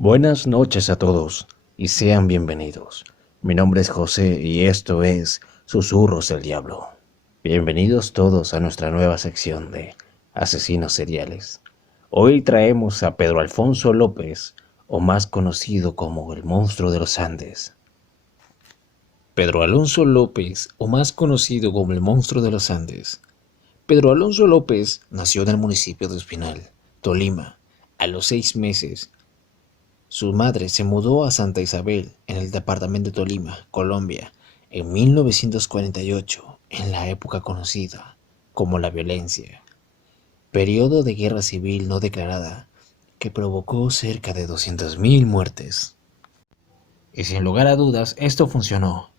Buenas noches a todos y sean bienvenidos. Mi nombre es José y esto es Susurros del Diablo. Bienvenidos todos a nuestra nueva sección de asesinos seriales. Hoy traemos a Pedro Alfonso López, o más conocido como el Monstruo de los Andes. Pedro Alonso López, o más conocido como el Monstruo de los Andes. Pedro Alonso López nació en el municipio de Espinal, Tolima, a los 6 meses. Su madre se mudó a Santa Isabel, en el departamento de Tolima, Colombia, en 1948, en la época conocida como la violencia, periodo de guerra civil no declarada que provocó cerca de 200.000 muertes. Y sin lugar a dudas, esto funcionó.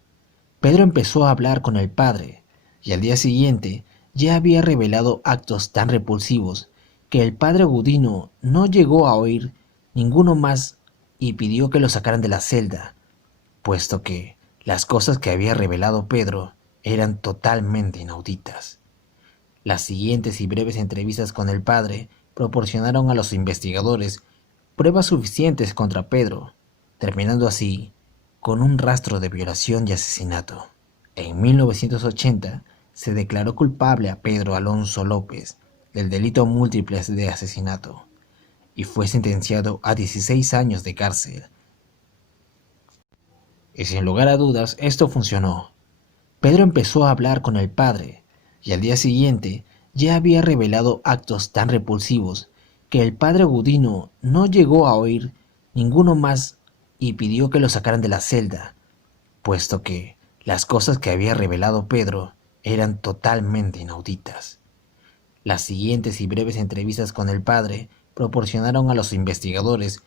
Pedro empezó a hablar con el padre, y al día siguiente ya había revelado actos tan repulsivos que el padre Gudino no llegó a oír ninguno más y pidió que lo sacaran de la celda, puesto que las cosas que había revelado Pedro eran totalmente inauditas. Las siguientes y breves entrevistas con el padre proporcionaron a los investigadores pruebas suficientes contra Pedro, terminando así con un rastro de violación y asesinato. En 1980 se declaró culpable a Pedro Alonso López del delito múltiple de asesinato y fue sentenciado a 16 años de cárcel. Y sin lugar a dudas, esto funcionó. Pedro empezó a hablar con el padre, y al día siguiente ya había revelado actos tan repulsivos que el padre Gudino no llegó a oír ninguno más y pidió que lo sacaran de la celda, puesto que las cosas que había revelado Pedro eran totalmente inauditas. Las siguientes y breves entrevistas con el padre proporcionaron a los investigadores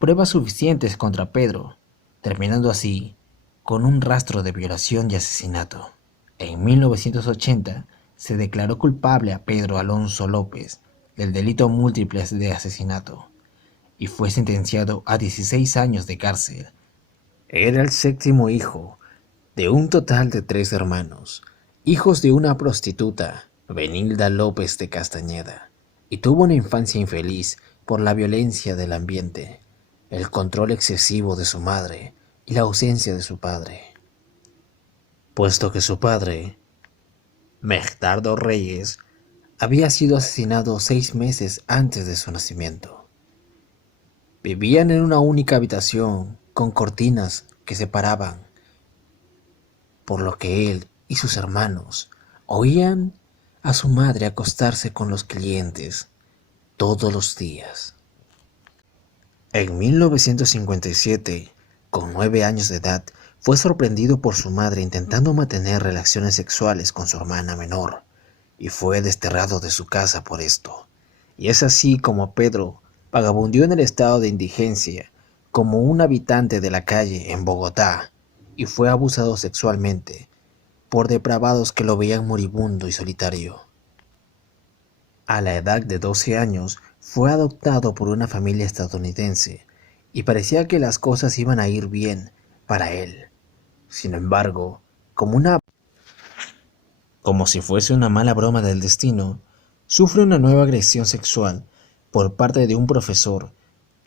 pruebas suficientes contra Pedro, terminando así con un rastro de violación y asesinato. En 1980 se declaró culpable a Pedro Alonso López del delito múltiple de asesinato y fue sentenciado a 16 años de cárcel. Era el séptimo hijo de un total de 3 hermanos, hijos de una prostituta, Benilda López de Castañeda, y tuvo una infancia infeliz por la violencia del ambiente, el control excesivo de su madre y la ausencia de su padre, puesto que su padre, Mehdardo Reyes, había sido asesinado 6 meses antes de su nacimiento. Vivían en una única habitación con cortinas que separaban, por lo que él y sus hermanos oían a su madre acostarse con los clientes todos los días. En 1957, con 9 años de edad, fue sorprendido por su madre intentando mantener relaciones sexuales con su hermana menor, y fue desterrado de su casa por esto. Y es así como Pedro vagabundeó en el estado de indigencia como un habitante de la calle en Bogotá, y fue abusado sexualmente por depravados que lo veían moribundo y solitario. A la edad de 12 años fue adoptado por una familia estadounidense y parecía que las cosas iban a ir bien para él. Sin embargo, como si fuese una mala broma del destino, sufre una nueva agresión sexual por parte de un profesor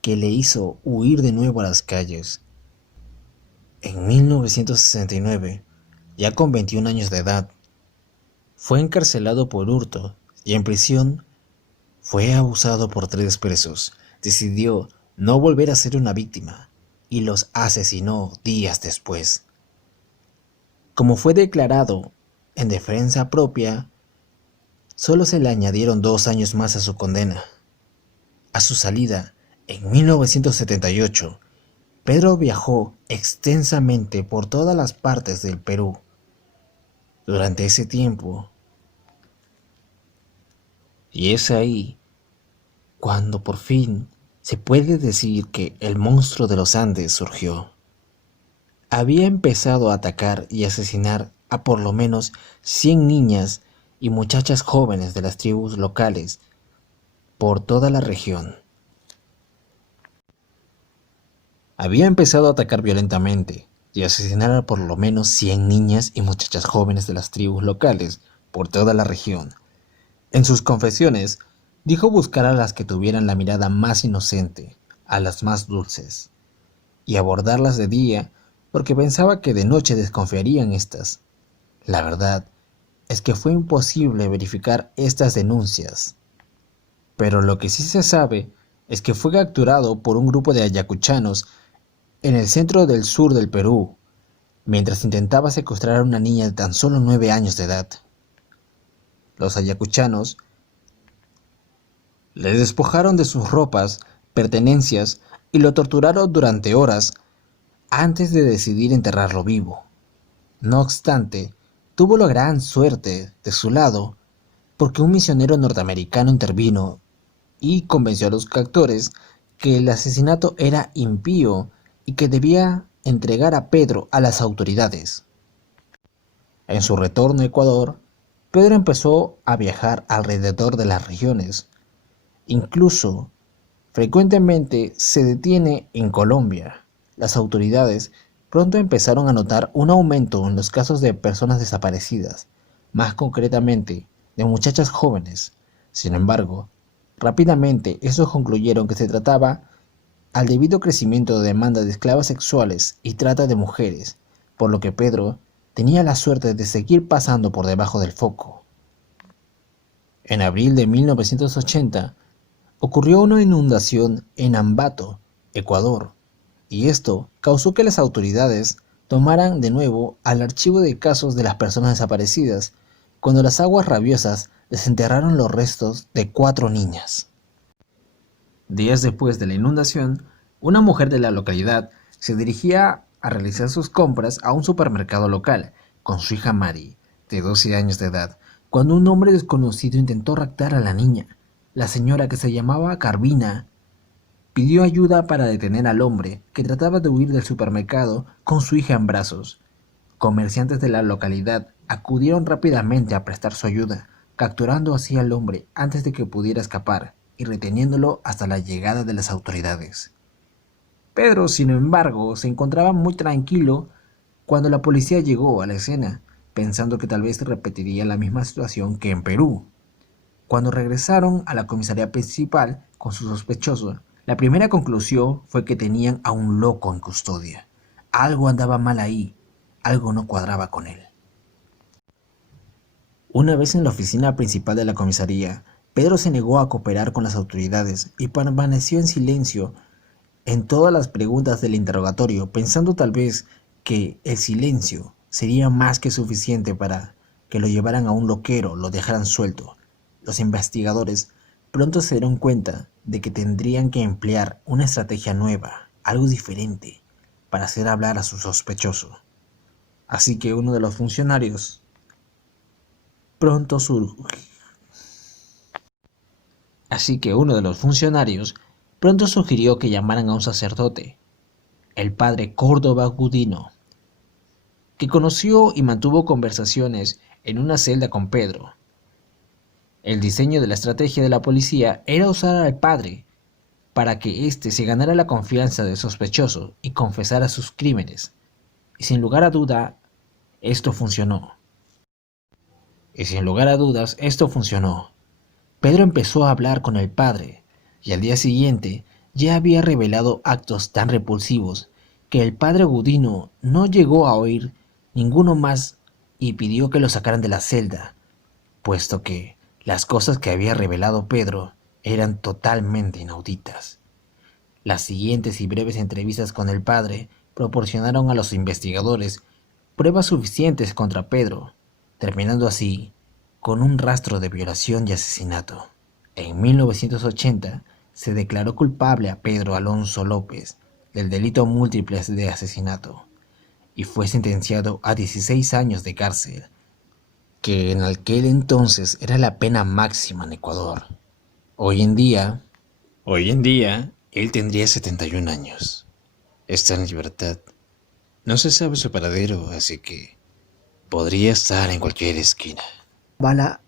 que le hizo huir de nuevo a las calles. En 1969, ya con 21 años de edad, fue encarcelado por hurto y en prisión fue abusado por 3 presos. Decidió no volver a ser una víctima y los asesinó días después. Como fue declarado en defensa propia, solo se le añadieron 2 años más a su condena. A su salida, en 1978, Pedro viajó extensamente por todas las partes del Perú. Durante ese tiempo, y es ahí cuando por fin se puede decir que el monstruo de los Andes surgió. Había empezado a atacar y asesinar a por lo menos 100 niñas y muchachas jóvenes de las tribus locales por toda la región. Había empezado a atacar violentamente y asesinar a por lo menos 100 niñas y muchachas jóvenes de las tribus locales por toda la región. En sus confesiones, dijo buscar a las que tuvieran la mirada más inocente, a las más dulces, y abordarlas de día porque pensaba que de noche desconfiarían estas. La verdad es que fue imposible verificar estas denuncias, pero lo que sí se sabe es que fue capturado por un grupo de ayacuchanos en el centro del sur del Perú, mientras intentaba secuestrar a una niña de tan solo 9 años de edad. Los ayacuchanos le despojaron de sus ropas, pertenencias y lo torturaron durante horas antes de decidir enterrarlo vivo. No obstante, tuvo la gran suerte de su lado porque un misionero norteamericano intervino y convenció a los captores que el asesinato era impío y que debía entregar a Pedro a las autoridades. En su retorno a Ecuador, Pedro empezó a viajar alrededor de las regiones. Incluso, frecuentemente se detiene en Colombia. Las autoridades pronto empezaron a notar un aumento en los casos de personas desaparecidas, más concretamente de muchachas jóvenes. Sin embargo, rápidamente estos concluyeron que se trataba al debido crecimiento de demanda de esclavas sexuales y trata de mujeres, por lo que Pedro tenía la suerte de seguir pasando por debajo del foco. En abril de 1980, ocurrió una inundación en Ambato, Ecuador, y esto causó que las autoridades tomaran de nuevo al archivo de casos de las personas desaparecidas, cuando las aguas rabiosas desenterraron los restos de 4 niñas. Días después de la inundación, una mujer de la localidad se dirigía a realizar sus compras a un supermercado local con su hija Mari, de 12 años de edad, cuando un hombre desconocido intentó raptar a la niña. La señora, que se llamaba Carvina, pidió ayuda para detener al hombre que trataba de huir del supermercado con su hija en brazos. Comerciantes de la localidad acudieron rápidamente a prestar su ayuda, capturando así al hombre antes de que pudiera escapar y reteniéndolo hasta la llegada de las autoridades. Pedro, sin embargo, se encontraba muy tranquilo cuando la policía llegó a la escena, pensando que tal vez se repetiría la misma situación que en Perú. Cuando regresaron a la comisaría principal con su sospechoso, la primera conclusión fue que tenían a un loco en custodia. Algo andaba mal ahí, algo no cuadraba con él. Una vez en la oficina principal de la comisaría, Pedro se negó a cooperar con las autoridades y permaneció en silencio en todas las preguntas del interrogatorio, pensando tal vez que el silencio sería más que suficiente para que lo llevaran a un loquero, lo dejaran suelto. Los investigadores pronto se dieron cuenta de que tendrían que emplear una estrategia nueva, algo diferente, para hacer hablar a su sospechoso. Así que uno de los funcionarios pronto surgió. Pronto sugirió que llamaran a un sacerdote, el padre Córdoba Gudino, que conoció y mantuvo conversaciones en una celda con Pedro. El diseño de la estrategia de la policía era usar al padre para que éste se ganara la confianza del sospechoso y confesara sus crímenes. Y sin lugar a dudas, esto funcionó. Pedro empezó a hablar con el padre, y al día siguiente ya había revelado actos tan repulsivos que el padre Gudino no llegó a oír ninguno más y pidió que lo sacaran de la celda, puesto que las cosas que había revelado Pedro eran totalmente inauditas. Las siguientes y breves entrevistas con el padre proporcionaron a los investigadores pruebas suficientes contra Pedro, terminando así con un rastro de violación y asesinato. En 1980 se declaró culpable a Pedro Alonso López del delito múltiple de asesinato y fue sentenciado a 16 años de cárcel, que en aquel entonces era la pena máxima en Ecuador. Hoy en día, él tendría 71 años. Está en libertad. No se sabe su paradero, así que podría estar en cualquier esquina. Bala